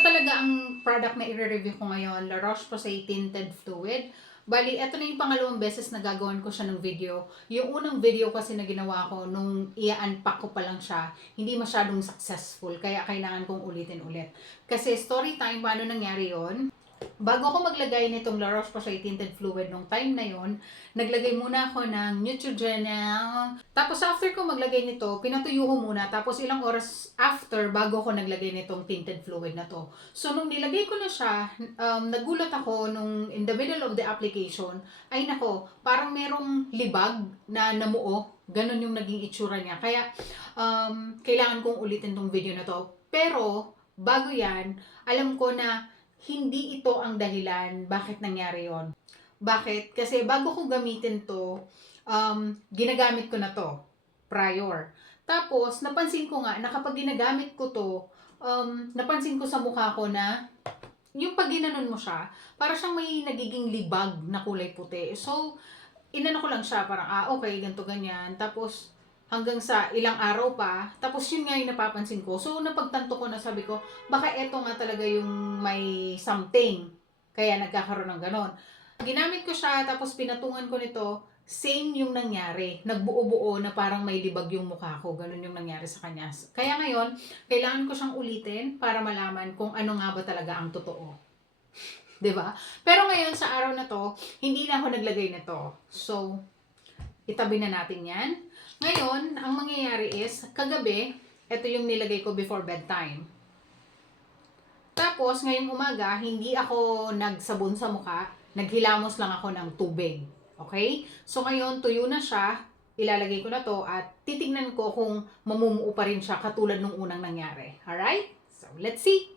talaga ang product na i-review ko ngayon, La Roche-Posay Tinted Fluid. Bali, eto na yung pangalawang beses na gagawin ko siya ng video. Yung unang video kasi na ginawa ko, nung i-unpack ko pa lang siya, hindi masyadong successful. Kaya kailangan kong ulitin ulit. Kasi story time, paano nangyari yon? Bago ako maglagay nitong La Roche-Posay Tinted Fluid nung time na yon, naglagay muna ako ng Neutrogena. Tapos after ko maglagay nito, pinatuyo ko muna. Tapos ilang oras after, bago ako naglagay nitong tinted fluid na to. So nung nilagay ko na siya, nagulat ako nung in the middle of the application, ay nako, parang merong libag na namuo. Ganon yung naging itsura niya. Kaya kailangan kong ulitin tong video na to. Pero bago yan, alam ko na hindi ito ang dahilan bakit nangyari yon. Bakit? Kasi bago ko gamitin to, ginagamit ko na to prior. Tapos, napansin ko nga na kapag ginagamit ko to, napansin ko sa mukha ko na yung pag ginanon mo siya, para siyang may nagiging libag na kulay puti. So, inano ko lang siya, parang, okay, ganito, ganyan. Tapos, hanggang sa ilang araw pa, tapos yun nga yung napapansin ko. So, napagtanto ko na, sabi ko, baka eto nga talaga yung may something. Kaya nagkakaroon ng ganon. Ginamit ko siya, tapos pinatungan ko nito, same yung nangyari. Nagbuo-buo na parang may libag yung mukha ko. Ganon yung nangyari sa kanya. Kaya ngayon, kailangan ko siyang ulitin para malaman kung ano nga ba talaga ang totoo. 'Di ba? Pero ngayon sa araw na to, hindi na ako naglagay nito. So, itabi na natin 'yan. Ngayon, ang mangyayari is, kagabi, ito yung nilagay ko before bedtime. Tapos, ngayong umaga, hindi ako nagsabon sa mukha, naghilamos lang ako ng tubig. Okay? So, ngayon, tuyo na siya, ilalagay ko na to at titignan ko kung mamumuo pa rin siya katulad nung unang nangyari. Alright? So, let's see!